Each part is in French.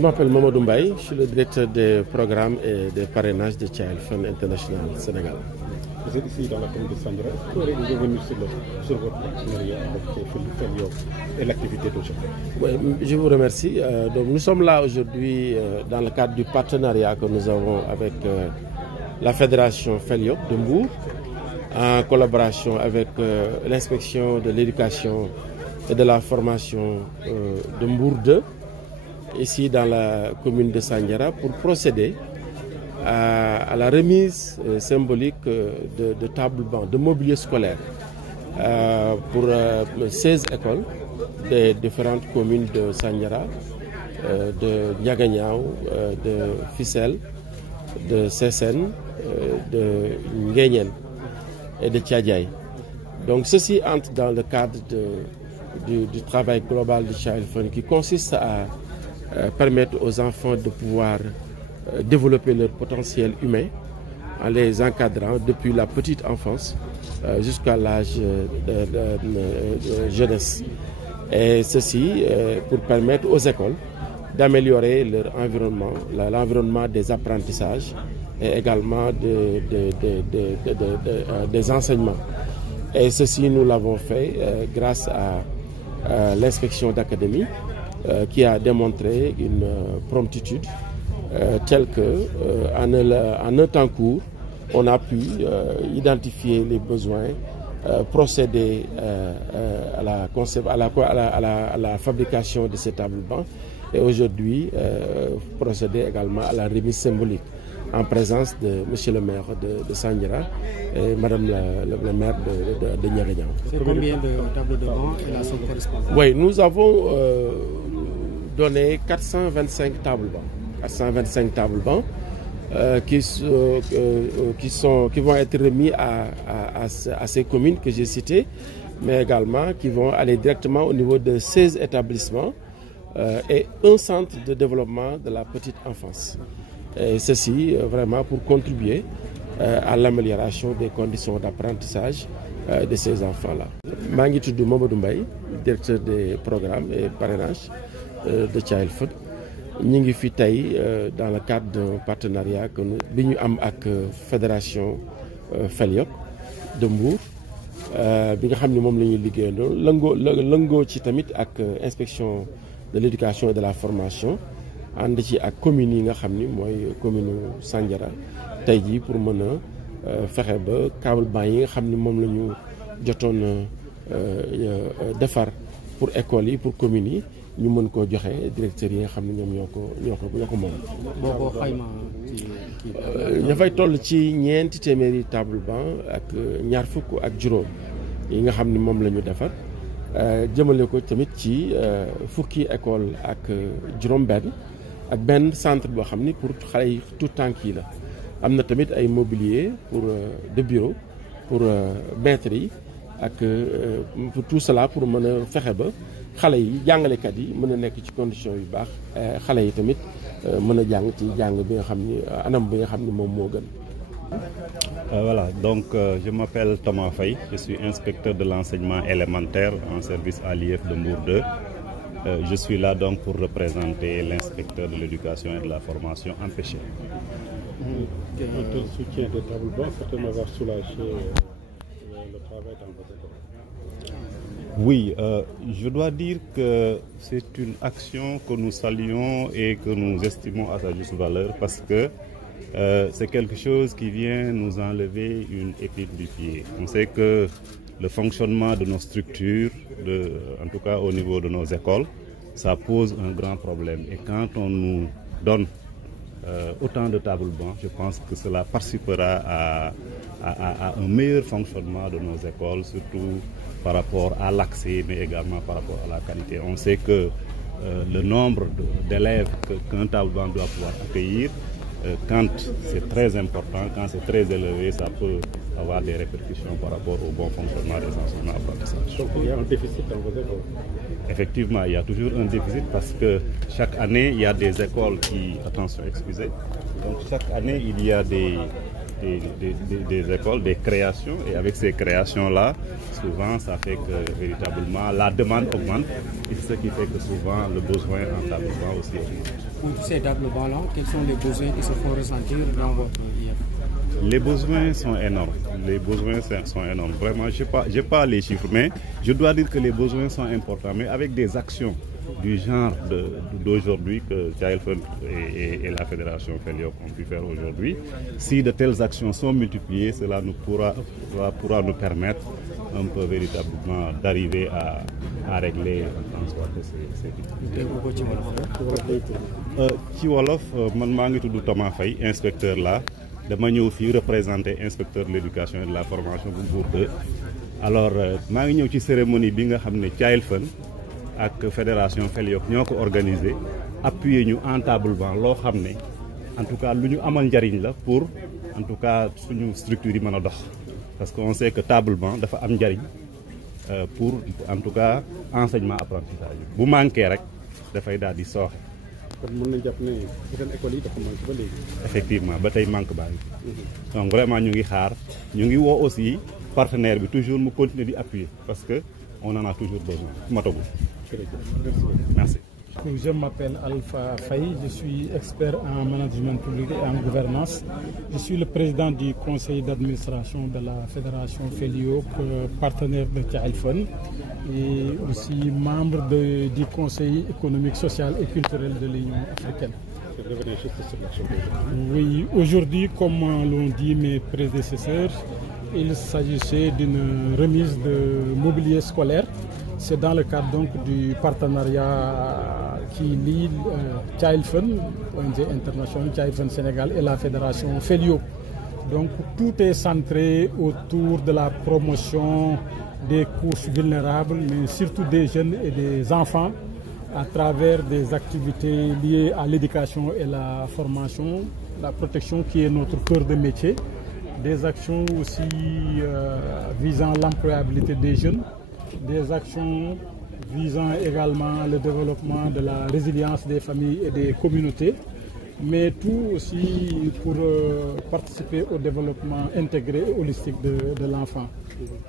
Je m'appelle Mamadou Mbaye, je suis le directeur des programmes et des parrainages de Child Fund International Sénégal. Vous êtes ici dans la commune de Sandiara. Est-ce que vous êtes revenu sur votre partenariat avec Feliop et l'activité d'aujourd'hui? Oui, je vous remercie. Donc nous sommes là aujourd'hui dans le cadre du partenariat que nous avons avec la fédération Feliop de Mbour, en collaboration avec l'inspection de l'éducation et de la formation de Mbour 2, ici dans la commune de Sandiara, pour procéder à la remise symbolique de tables bancs, de mobilier scolaire pour 16 écoles des différentes communes de Sandiara, de Ndiaganiao, de Fissel, de Sessène, de Nguéniène et de Tchadjaï. Donc ceci entre dans le cadre du travail global du Child Fund qui consiste à permettre aux enfants de pouvoir développer leur potentiel humain en les encadrant depuis la petite enfance jusqu'à l'âge de jeunesse. Et ceci pour permettre aux écoles d'améliorer leur environnement, l'environnement des apprentissages et également des enseignements. Et ceci, nous l'avons fait grâce à l'inspection d'académie qui a démontré une promptitude telle que en un temps court, on a pu identifier les besoins, procéder à la fabrication de ces tables bancs et aujourd'hui procéder également à la remise symbolique en présence de monsieur le maire de Sandiara et madame le maire de Ndiaganiao. C'est combien de tables de banc et la somme correspondante? Oui, nous avons donné 425 tables bancs. 425 tables bancs qui vont être remis à ces communes que j'ai citées, mais également qui vont aller directement au niveau de 16 établissements et un centre de développement de la petite enfance. Et ceci vraiment pour contribuer à l'amélioration des conditions d'apprentissage de ces enfants-là. maa ngi tudd Mamadou Mbaye, directeur des programmes et parrainage de Child Fund. Ñu ngi fi tey dans le cadre d'un partenariat que bi ñu am ak fédération Feliop de Mbour bi nga xam ne moom la ñuy liggéeyandoo lëngoo ci tamit ak inspection de l'éducation et de la formation ànd ci ak communes yi nga xam ni mooy commune Sandiara tey jii pour mën a fexe ba câble banc yi nga xam ni moom la ñu jotoon defar pour écoles yi pour communes yi ñu mën koo joxe directeurs yi nga xam ne ñoom ñoo ko moom. boo ko xayma ci kii dafay toll ci ñeenti téeméeri table banc ak ñaar fukk ak juróom yi nga xam ni moom la ñu defar jëmale ko tamit ci fukki école ak juróom-benn ak benn centre boo xam ni pour xale yi tout tànk yi la. am na tamit ay mobilier pour de bureau pour maîtres yi ak pour tout cela pour mën a fexe ba xale yi jàngalekat yi mën a nekk ci condition yu baax xale yi tamit mën a jàng ci jàng bi nga xam ni anam bi nga xam ni moom moo gën. Voilà, donc je m'appelle Thomas Faye, je suis inspecteur de l'enseignement élémentaire en service à l'IEF de Mbour 2. Je suis là donc pour représenter l'inspecteur de l'éducation et de la formation empêché. Un tel soutien de tables bancs certainement va soulager le travail dans votre école. Oui, je dois dire que c'est une action que nous saluons et que nous estimons à sa juste valeur parce que c'est quelque chose qui vient nous enlever une épine du pied. On sait que le fonctionnement de nos structures, en tout cas au niveau de nos écoles, ça pose un grand problème. Et quand on nous donne autant de tables bancs, je pense que cela participera à un meilleur fonctionnement de nos écoles, surtout par rapport à l'accès, mais également par rapport à la qualité. On sait que le nombre d'élèves qu'un table banc doit pouvoir accueillir, quand c'est très important, quand c'est très élevé, ça peut avoir des répercussions par rapport au bon fonctionnement des enseignements apprentissages. Donc il y a un déficit dans vos écoles? Effectivement, il y a toujours un déficit parce que chaque année, il y a des écoles qui... Attention, excusez. Donc chaque année, il y a des écoles, des créations, et avec ces créations-là, souvent ça fait que véritablement la demande augmente, et ce qui fait que souvent le besoin en table banc aussi augmente. Pour ces tableaux-là, quels sont les besoins qui se font ressentir dans votre IEF? Les besoins sont énormes. Les besoins sont énormes. Vraiment, j'ai pas les chiffres, mais je dois dire que les besoins sont importants. Mais avec des actions du genre d'aujourd'hui que Child Fund et la Fédération Feliop ont pu faire aujourd'hui, si de telles actions sont multipliées, cela pourra nous permettre un peu véritablement d'arriver à régler en sorte ces ci wolof man maa ngi tudd Thomas Faye, inspecteur là. dama ñëw fii représenter inspecteur de l'éducation et de la formation bu Mbour 2. alors maa ngi ñëw ci cérémonie bi nga xam ne Child Fund ak fédération Feliop ñoo ko organisé appuyer ñu entablement loo xam ne en tout cas lu ñu amal njariñ la pour en tout cas suñu structure yi mën a dox parce que on sait que tablement dafa am njariñ pour en tout cas enseignement apprentissage bu manqué rek dafay daal di sooxe. kon mën nañu jàpp ne seen école yi dafa manqué ba léegi. effectivement ba tey manque baa ngi donc vraiment ñu ngi xaar ñu ngi woo aussi partenaire bi toujours mu continuer di appuyer parce que on en a toujours besoin matagul. Merci. Je m'appelle Alpha Faye, je suis expert en management public et en gouvernance. Je suis le président du conseil d'administration de la fédération Feliop, partenaire de Child Fund, et aussi membre du conseil économique, social et culturel de l'Union africaine. Oui, aujourd'hui, comme l'ont dit mes prédécesseurs, il s'agissait d'une remise de mobilier scolaire. C'est dans le cadre donc du partenariat qui lie Child Fund, ONG internationale, Child Fund Sénégal et la fédération Feliop. Donc tout est centré autour de la promotion des couches vulnérables, mais surtout des jeunes et des enfants, à travers des activités liées à l'éducation et la formation, la protection qui est notre cœur de métier, des actions aussi visant l'employabilité des jeunes, des actions visant également le développement de la résilience des familles et des communautés, mais tout aussi pour participer au développement intégré et holistique de l'enfant.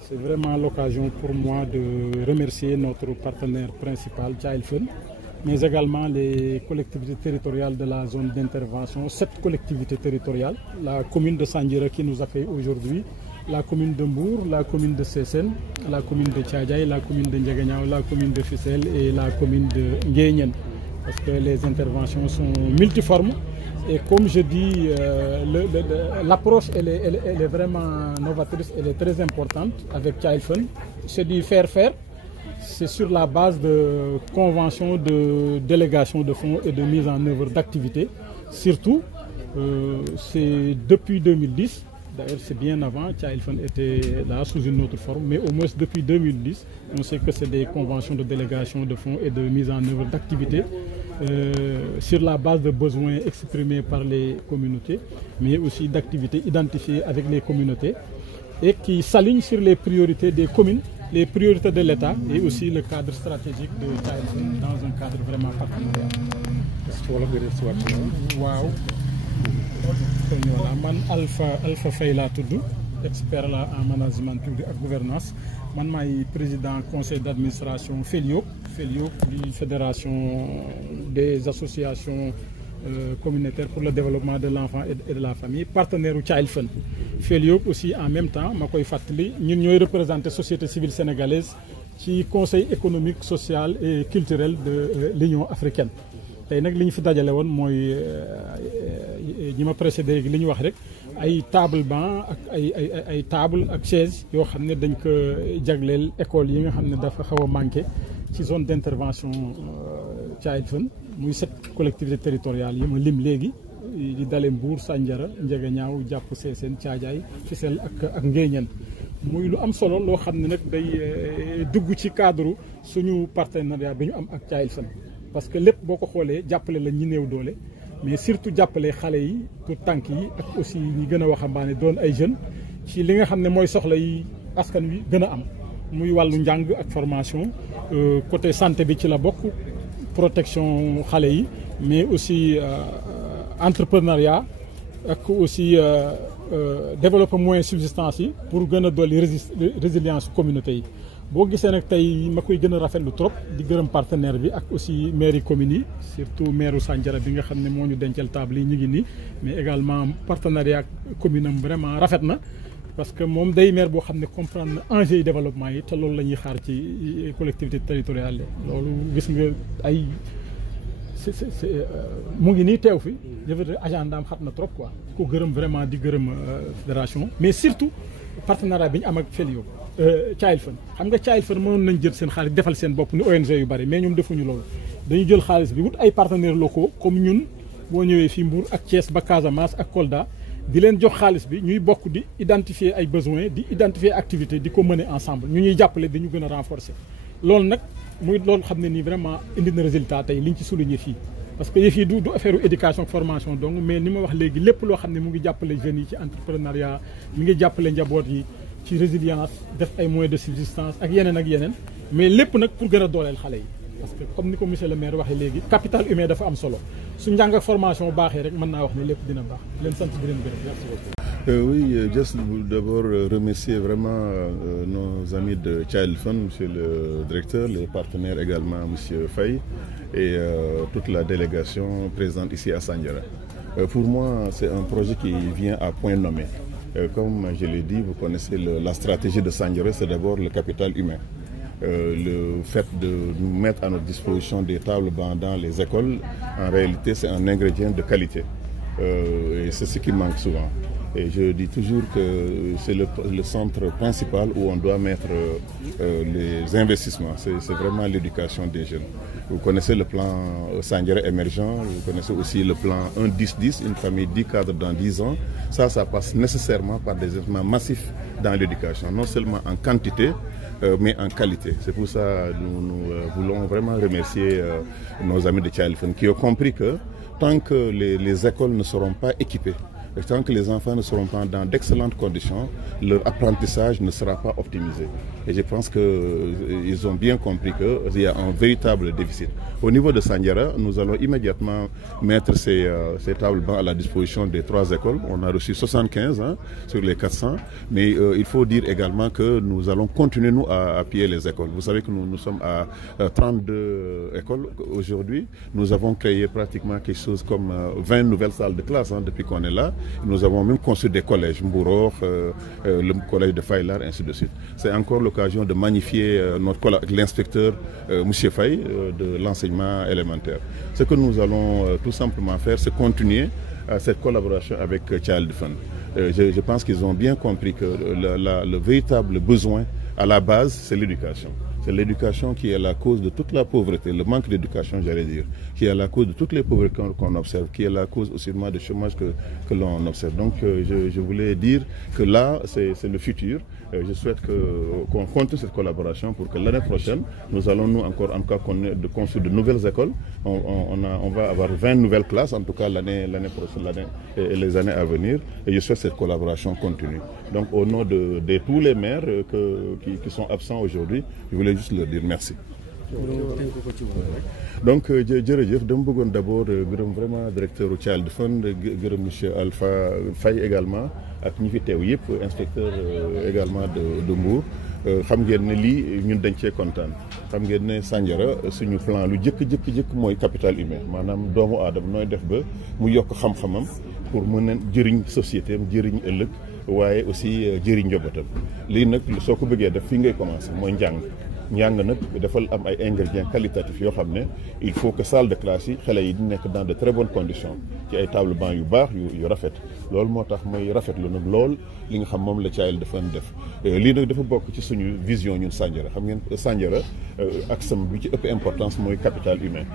C'est vraiment l'occasion pour moi de remercier notre partenaire principal, Child Fund, mais également les collectivités territoriales de la zone d'intervention, 7 collectivités territoriales, la commune de Sandiara qui nous accueille aujourd'hui, la commune de Mbour, la commune de Sessène, la commune de Thiadiaye, la commune de Ndiaganiao, la commune de Fissel et la commune de Nguéniène. Parce que les interventions sont multiformes et comme je dis, l'approche elle est vraiment novatrice, elle est très importante avec Child Fund. C'est du faire-faire, c'est sur la base de conventions de délégation de fonds et de mise en œuvre d'activités. Surtout, c'est depuis 2010. D'ailleurs, c'est bien avant, Child Fund était là sous une autre forme, mais au moins depuis 2010, on sait que c'est des conventions de délégation de fonds et de mise en œuvre d'activités sur la base de besoins exprimés par les communautés, mais aussi d'activités identifiées avec les communautés et qui s'alignent sur les priorités des communes, les priorités de l'État et aussi le cadre stratégique de Child Fund dans un cadre vraiment partenarial. Wow. Voilà, man Alpha Faye laa tudd, expert la en management public ak gouvernance. Man maay président conseil d'administration Feliop di fédération des associations communautaires pour le développement de l'enfant et de la famille, partenaire u Child Fund. Feliop aussi en même temps ma koy fàttali ñun ñooy représenter société civile sénégalaise ci conseil économique, social et culturel de l'Union africaine. tey nag li ñu fi dajale woon mooy ñi ma précédé li ñu wax rek ay table banc ak ay table ak chaise yoo xam ne dañ ko jagleel école yi nga xam ne dafa xaw a manqué ci zone d'intervention Child Fund muy 7 collectivités territoriales yi ma lim léegi di dale Mbour, Sandiara, Ndiaganiao jàpp Sessène, Thiadiaye, Fissel ak Nguéniène. muy lu am solo loo xam ne nag day dugg ci cadre suñu partenariat bi ñu am ak Child Fund. Parce que lépp boo ko xoolee jàppale la ñi néew doole mais surtout jàppale xale yi pour tànk yi ak aussi ñi gën a waxambaane doon ay jeunes ci li nga xam ne mooy soxla yi askan wi gën a am muy wàllu njàng ak formation côté santé bi ci la bokk protection xale yi mais aussi entrepreneuriat ak aussi développer moyens subsistance yi pour gën a dolli résilience communauté yi boo gisee nag tey ma koy gën a rafetlu trop di gërëm partenaire bi ak aussi maire yi communes yi surtout maire Sandiara bi nga xam ne moo ñu dencal table yi ñu ngi nii mais également partenariat ak commune am vraiment rafet na parce que moom day maire boo xam ne comprendre na enjeu yi développement yi te loolu la ñuy xaar ci collectivité territoriale loolu gis nga ay mu ngi nii teew fi jëfete agenda am xat na trop quoi ko gërëm vraiment di gërëm fédération mais surtout partenariat bi ñu am ak Felio Child Fund xam nga Child Fund mënoon nañ jël seen xaalis defal seen bopp ni ONG yu bari mais ñoom defuñu loolu dañu jël xaalis bi wut ay partenaires locaux comme ñun boo ñëwee fii Mbour ak Thiès ba Casamance ak Kolda di leen jox xaalis bi ñuy bokk di identifier ay besoins di identifier activités di ko mener ensemble ñu ñuy jàppale dañu gën a renforcer loolu nag muy loolu xam ne nii vraiment indi na résultat tey liñ ci souligner fii parce que yëf yi du affaire éducation formation donc mais ni ma wax léegi lépp loo xam ne mu ngi jàppale jeunes yi ci entrepreneuriat mi ngi jàppale njaboot yi ci résilience def ay moyens de subsistance ak yeneen mais lépp nag pour gën a dooleel xale yi parce que comme ni ko monsieur le maire waxee léegi capital humain dafa am solo su njàng ak formation baaxee rek mën naa wax ne lépp dina baax leen sant di leen gërëm merci beaucoup. Oui, juste d'abord remercier vraiment nos amis de Child Fund, monsieur le directeur, les partenaires également, monsieur Faye, et toute la délégation présente ici à Sandiara. Pour moi, c'est un projet qui vient à point nommé. Comme je l'ai dit, vous connaissez la stratégie de Sandiara, c'est d'abord le capital humain. Le fait de nous mettre à notre disposition des tables bancs dans les écoles, en réalité, c'est un ingrédient de qualité. Et c'est ce qui manque souvent. Et je dis toujours que c'est le centre principal où on doit mettre les investissements. C'est vraiment l'éducation des jeunes. Vous connaissez le plan Sandiara émergent, vous connaissez aussi le plan 1-10-10, une famille 10 cadres dans 10 ans. Ça passe nécessairement par des investissements massifs dans l'éducation, non seulement en quantité, mais en qualité. C'est pour ça que nous voulons vraiment remercier nos amis de Child Fund qui ont compris que tant que les écoles ne seront pas équipées, et tant que les enfants ne seront pas dans d'excellentes conditions, leur apprentissage ne sera pas optimisé. Et je pense qu'ils ont bien compris qu'il y a un véritable déficit. Au niveau de Sandiara, nous allons immédiatement mettre ces tables bancs à la disposition des 3 écoles. On a reçu 75 sur les 400, mais il faut dire également que nous allons continuer nous à appuyer les écoles. Vous savez que nous sommes à 32 écoles aujourd'hui. Nous avons créé pratiquement quelque chose comme 20 nouvelles salles de classe depuis qu'on est là. Nous avons même construit des collèges, Mbouror, le collège de Faylar, ainsi de suite. C'est encore l'occasion de magnifier notre collègue, l'inspecteur M. Faye de l'enseignement élémentaire. Ce que nous allons tout simplement faire, c'est continuer cette collaboration avec Child Fund. Je pense qu'ils ont bien compris que le véritable besoin à la base, c'est l'éducation. C'est l'éducation qui est la cause de toute la pauvreté, le manque d'éducation, j'allais dire, qui est la cause de toutes les pauvretés qu'on observe, qui est la cause aussi du chômage que l'on observe. Donc je voulais dire que là, c'est le futur. Je souhaite qu'on continue cette collaboration pour que l'année prochaine, nous allons nous encore de construire de nouvelles écoles. On va avoir 20 nouvelles classes, en tout cas l'année prochaine et les années à venir. Et je souhaite que cette collaboration continue. Donc au nom de tous les maires qui sont absents aujourd'hui, je voulais juste leur dire merci. Donc jërëjëf dama bëggoon d'abord gërëm vraiment directeur u Child Fund gërëm monsieur Alpha Faye également ak ñi fi teew yëpp inspecteur également de Mbour xam ngeen ne lii ñun dañ cee kontaan xam ngeen ne Sandiara suñu plan lu jëkk mooy capital humain maanaam doomu aadama nooy def ba mu yokk xam-xamam pour mën a jëriñ société am jëriñ ëllëg waaye aussi jëriñ njabootam lii nag soo ko bëggee def fii ngay commencer mooy njàng nag dafal am ay ingrédients qualitatifs yoo xam ne il faut que salle de classe yi xale yi di nekk dans de très bonnes conditions ci ay table banc yu baax yu rafet loolu moo tax mooy rafetlu nag lool li nga xam moom la Child Fund def lii nag dafa bokk ci suñu vision ñun Sandiara xam ngeen Sandiara axe bi ci ëpp importance mooy capital humain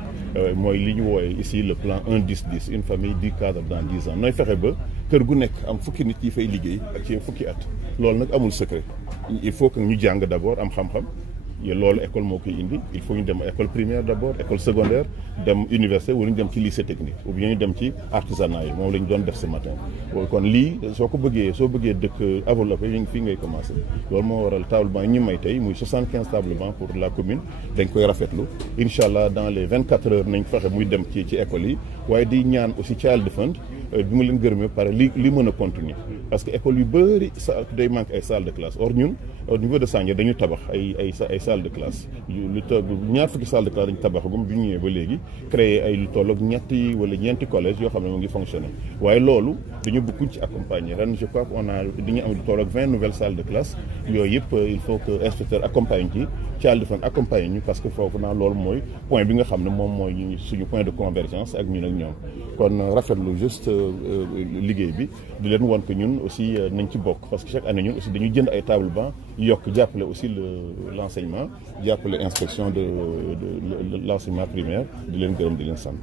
mooy li ñu wooye ici le plan 1-10-10 une famille 10 cadres dans 10 ans nooy fexe ba kër gu nekk am fukki nit yi fay liggéey ak ci fukki at loolu nag amul secret il faut que ñu jàng d'abord am xam-xam loolu école moo koy indi il faut ñu dem école primaire d'abord école secondaire dem université wala ñu dem ci lycée technique ou bien ñu dem ci artisanat yi moom la ñu doon def ce matin kon lii soo bëggee dëkk développé yi fii ngay commencer loolu moo waral table banc ñu may tey muy 75 table banc pour la commune dañ koy rafetlu incha allah dans les 24 heures nañ fexe muy dem ci école yi waaye di ñaan aussi Child Fund bi ma leen gërëmee pare li mën a continuer parce que école yu bëri day manque ay salle de classe or ñun au niveau de Sandiara dañu tabax ay salle de classe lu toog ñaar fukki salle de classe dañu tabaxagum bi ñu ñëwee ba léegi créé ay lu tolloog ñetti wala ñeenti collège yoo xam ne mu ngi fonctionner waaye loolu dañu bëgg ci accompagner ren je crois qu'on a dañu am lu tolloog 20 nouvelles salles de classe yooyu yëpp il faut que inspecteur accompagne ci Thial-Fane accompagne ñu parce que foofu naa loolu mooy point bi nga xam ne moom mooy suñu point de convergence ak ñun ak ñoom kon rafetlu juste liggéey bi di leen won que ñun aussi nañ ci bokk parce que chaque année ñun aussi dañuy jënd ay table banc yokk jàppale aussi l'enseignement jàppale inspection de l'enseignement primaire di leen gërëm di leen sant